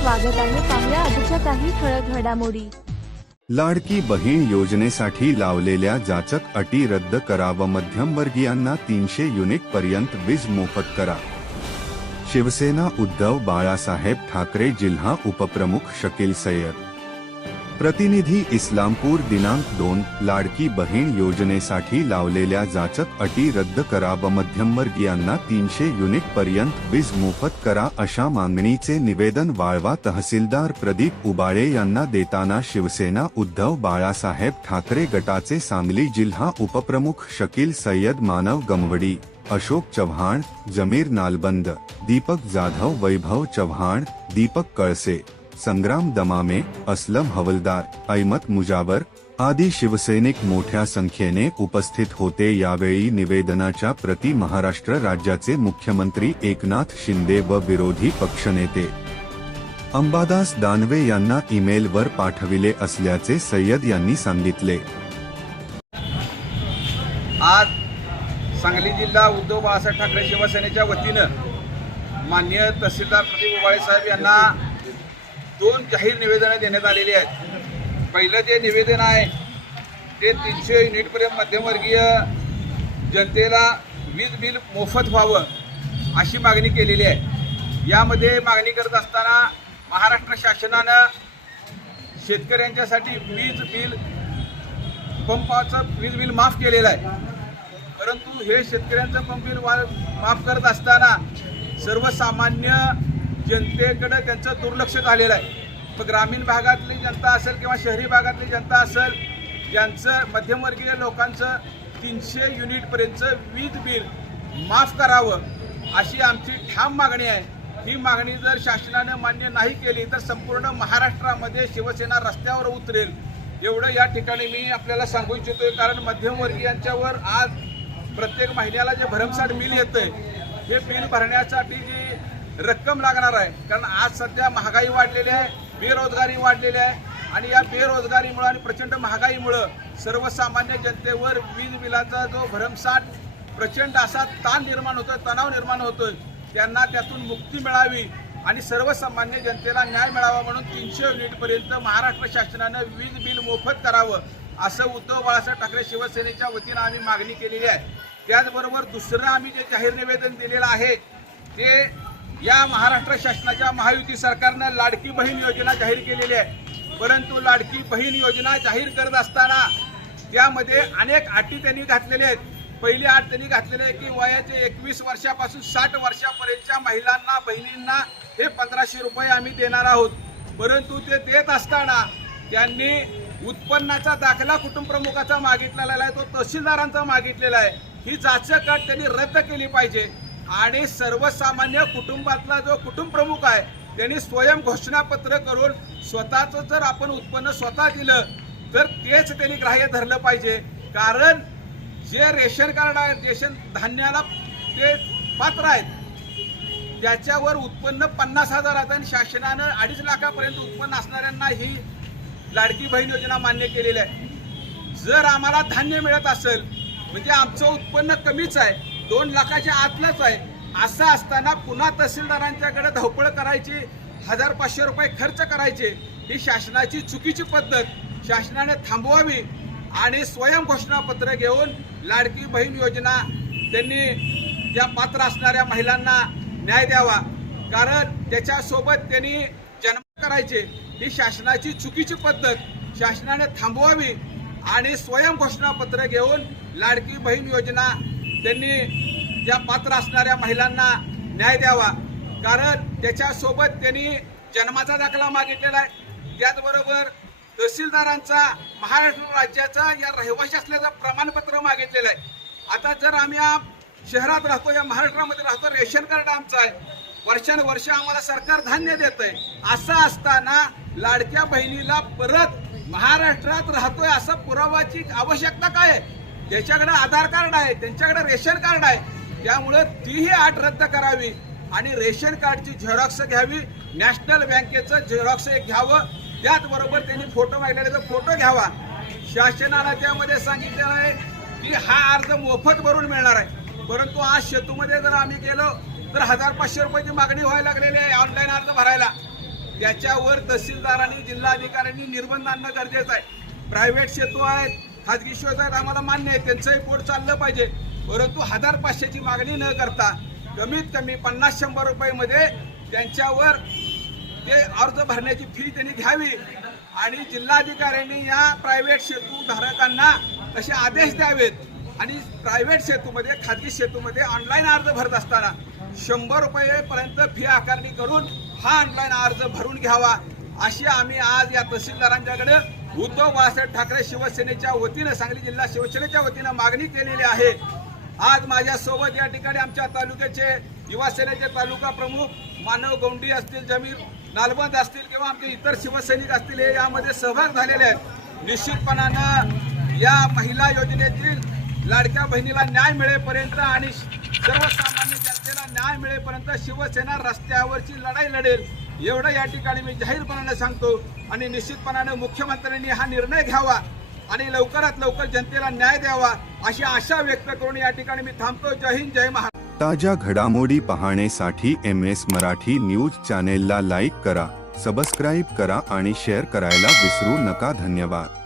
स्वागत आहे पाहुया आजच्या काही ठळक घडामोडी. लाडकी बहीण योजनेसाठी लावलेल्या जाचक अटी रद्द करा व मध्यमवर्गीयांना तीनशे युनिट पर्यंत वीज मोफत करा. शिवसेना उद्धव बाळासाहेब ठाकरे जिल्हा उपप्रमुख शकील सय्यद प्रतिनिधी इस्लामपूर दिनांक दोन लाडकी बहीण योजनेसाठी लावलेल्या जाचक अटी रद्द करा व मध्यमवर्गीयांना तीनशे युनिट पर्यंत वीज मोफत करा अशा मागणीचे निवेदन वाळवा तहसीलदार प्रदीप उबाळे यांना देताना शिवसेना उद्धव बाळासाहेब ठाकरे गटाचे सांगली जिल्हा उपप्रमुख शकील सय्यद मानव गमवडी अशोक चव्हाण जमीर नालबंद दीपक जाधव वैभव चव्हाण दीपक कळसे संग्राम दमामे असलम हवलदार ऐमत मुजावर आदी शिवसैनिक मोठ्या संख्येने उपस्थित होते. यावेळी निवेदनाच्या प्रति महाराष्ट्र राज्याचे मुख्यमंत्री एकनाथ शिंदे व विरोधी पक्षनेते अंबादास दानवे यांना ईमेलवर पाठविले असल्याचे सय्यद यांनी सांगितले. आज सांगली जिल्हा उद्धव बाळासाहेब ठाकरे शिवसेनेच्या वतीनं माननीय तहसीलदार प्रदीप उबाळे साहेब यांना दोन जाहीर निवेदनं देण्यात आलेली आहेत. पहिलं जे निवेदन आहे ते तीनशे युनिटपर्यंत मध्यमवर्गीय जनतेला वीज बिल मोफत व्हावं अशी मागणी केलेली आहे. यामध्ये मागणी करत असताना महाराष्ट्र शासनानं शेतकऱ्यांच्यासाठी वीज बिल पंपाचं वीज बिल माफ केलेलं आहे. परंतु हे शेतकऱ्यांचं पंप बिल वा माफ करत असताना सर्वसामान्य जनतेकडे त्यांचं दुर्लक्ष झालेलं आहे. मग ग्रामीण भागातली जनता असेल किंवा शहरी भागातली जनता असेल ज्यांचं मध्यमवर्गीय लोकांचं तीनशे युनिटपर्यंतचं वीज बिल माफ करावं अशी आमची ठाम मागणी आहे. ही मागणी जर शासनाने मान्य नाही केली तर संपूर्ण महाराष्ट्रामध्ये शिवसेना रस्त्यावर उतरेल. एवढं या ठिकाणी मी आपल्याला सांगू इच्छितोय कारण मध्यमवर्गीयांच्यावर आज प्रत्येक महिन्याला जे भरमसाठ बिल येतंय हे बिल भरण्यासाठी जी रक्कम लागणार आहे. कारण आज सध्या महागाई वाढलेली आहे बेरोजगारी वाढलेली आहे. आणि या बेरोजगारीमुळं आणि प्रचंड महागाईमुळं सर्वसामान्य जनतेवर वीज बिलाचा जो भरमसाठ प्रचंड असा ताण निर्माण होतोय तणाव निर्माण होतोय त्यांना त्यातून मुक्ती मिळावी आणि सर्वसामान्य जनतेला न्याय मिळावा म्हणून तीनशे युनिटपर्यंत महाराष्ट्र शासनानं वीज बिल मोफत करावं असं उद्धव बाळासाहेब ठाकरे शिवसेनेच्या वतीनं आम्ही मागणी केलेली आहे. त्याचबरोबर दुसरं आम्ही जे जाहीर निवेदन दिलेलं आहे ते या महाराष्ट्र शासनाच्या महायुती सरकारनं लाडकी बहीण योजना जाहीर केलेली आहे. परंतु लाडकी बहीण योजना जाहीर करत असताना त्यामध्ये अनेक अटी त्यांनी घातलेल्या आहेत. पहिली अट त्यांनी घातलेली आहे की वयाचे एकवीस वर्षापासून साठ वर्षापर्यंतच्या महिलांना बहिणींना हे पंधराशे रुपये आम्ही देणार आहोत. परंतु ते देत असताना त्यांनी उत्पन्नाचा दाखला कुटुंब प्रमुखाचा मागितलेला आहे तो तहसीलदारांचा मागितलेला आहे. ही जाचक अट त्यांनी रद्द केली पाहिजे. आणि सर्वसामान्य कुटुंबातला जो कुटुंब प्रमुख आहे त्यांनी स्वयं घोषणापत्र करून स्वतःचं जर आपण उत्पन्न स्वतः दिलं तर तेच त्यांनी ग्राह्य धरलं पाहिजे. कारण जे रेशन कार्ड आहे रेशन धान्याला ते पात्र आहेत. त्याच्यावर उत्पन्न पन्नास हजाराचं आणि शासनानं अडीच लाखापर्यंत उत्पन्न असणाऱ्यांना ही लाडकी बहीण योजना मान्य केलेली आहे. जर आम्हाला धान्य मिळत असेल म्हणजे आमचं उत्पन्न कमीच आहे दोन लाखाच्या आतलंच आहे. असं असताना पुन्हा तहसीलदारांच्याकडे धावपळ करायची हजार पाचशे रुपये खर्च करायचे ही शासनाची चुकीची पद्धत. शासनाने थांबवावी आणि स्वयं घोषणापत्र घेऊन लाडकी बहीण योजना त्यांनी या पात्र असणाऱ्या महिलांना न्याय द्यावा. कारण त्याच्यासोबत त्यांनी जन्म करायचे. ही शासनाची चुकीची पद्धत. शासनाने थांबवावी आणि स्वयं घोषणापत्र घेऊन लाडकी बहीण योजना त्यांनी ज्या पात्र असणाऱ्या महिलांना न्याय द्यावा. कारण त्याच्यासोबत त्यांनी जन्माचा दाखला मागितलेला आहे. त्याचबरोबर तहसीलदारांचा महाराष्ट्र राज्याचा या रहिवाशी असल्याचं प्रमाणपत्र मागितलेलं आहे. आता जर आम्ही या शहरात राहतो या महाराष्ट्रामध्ये राहतो रेशन कार्ड आमचं आहे. वर्षानुवर्ष आम्हाला सरकार धान्य देत आहे असं असताना लाडक्या बहिणीला परत महाराष्ट्रात राहतोय असं पुरावाची आवश्यकता काय आहे? ज्याच्याकडे आधार कार्ड आहे त्यांच्याकडे रेशन कार्ड आहे त्यामुळं तीही अट रद्द करावी आणि रेशन कार्डची झेरॉक्स घ्यावी नॅशनल बँकेचं झेरॉक्स एक घ्यावं त्याचबरोबर त्यांनी फोटो मागलेला तर फोटो घ्यावा. शासनाला त्यामध्ये सांगितलेलं आहे की हा अर्ज मोफत भरून मिळणार आहे. परंतु आज शेतूमध्ये जर आम्ही गेलो तर हजार पाचशे रुपयाची मागणी व्हायला लागलेली आहे ऑनलाईन अर्ज भरायला. त्याच्यावर तहसीलदारांनी जिल्हाधिकाऱ्यांनी निर्बंध आणणं गरजेचं आहे. प्रायव्हेट सेतू आहेत खाजगी शोध आम्हाला मान्य आहे त्यांचंही पोट चाललं पाहिजे. परंतु हजार पाचशेची मागणी न करता कमीत कमी पन्नास शंभर रुपयेमध्ये त्यांच्यावर ते अर्ज भरण्याची फी त्यांनी घ्यावी. आणि जिल्हाधिकाऱ्यांनी या प्रायव्हेट सेतू धारकांना तसे आदेश द्यावेत. आणि प्रायव्हेट सेतूमध्ये खाजगी सेतूमध्ये ऑनलाईन अर्ज भरत असताना शंभर रुपयेपर्यंत फी आकारणी करून हा ऑनलाईन अर्ज भरून घ्यावा अशी आम्ही आज या तहसीलदारांच्याकडे उद्धव बाळासाहेब ठाकरे शिवसेनेच्या वतीनं सांगली जिल्हा शिवसेनेच्या वतीनं मागणी केलेली आहे. आज माझ्यासोबत या ठिकाणी आमच्या तालुक्याचे युवा सेनेचे तालुका प्रमुख मानव गोंडी असतील जमीर नालबंद असतील किंवा आमचे इतर शिवसैनिक असतील हे यामध्ये सहभाग झालेले आहेत. निश्चितपणानं या महिला योजनेतील लाडक्या बहिणीला न्याय मिळेपर्यंत आणि सर्वसामान्य जनतेला न्याय मिळेपर्यंत शिवसेना रस्त्यावरची लढाई लढेल. एवढं या ठिकाणी मी जाहीरपणाने सांगतो आणि निश्चितपणाने मुख्यमंत्र्यांनी हा निर्णय घ्यावा आणि लवकरात लवकर जनतेला न्याय द्यावा अशी आशा व्यक्त करून या ठिकाणी मी थांबतो. जय हिंद जय महाराष्ट्र. ताज्या घडामोडी पाहण्यासाठी एम एस मराठी न्यूज चॅनेलला लाईक करा सबस्क्राईब करा आणि शेअर करायला विसरू नका. धन्यवाद.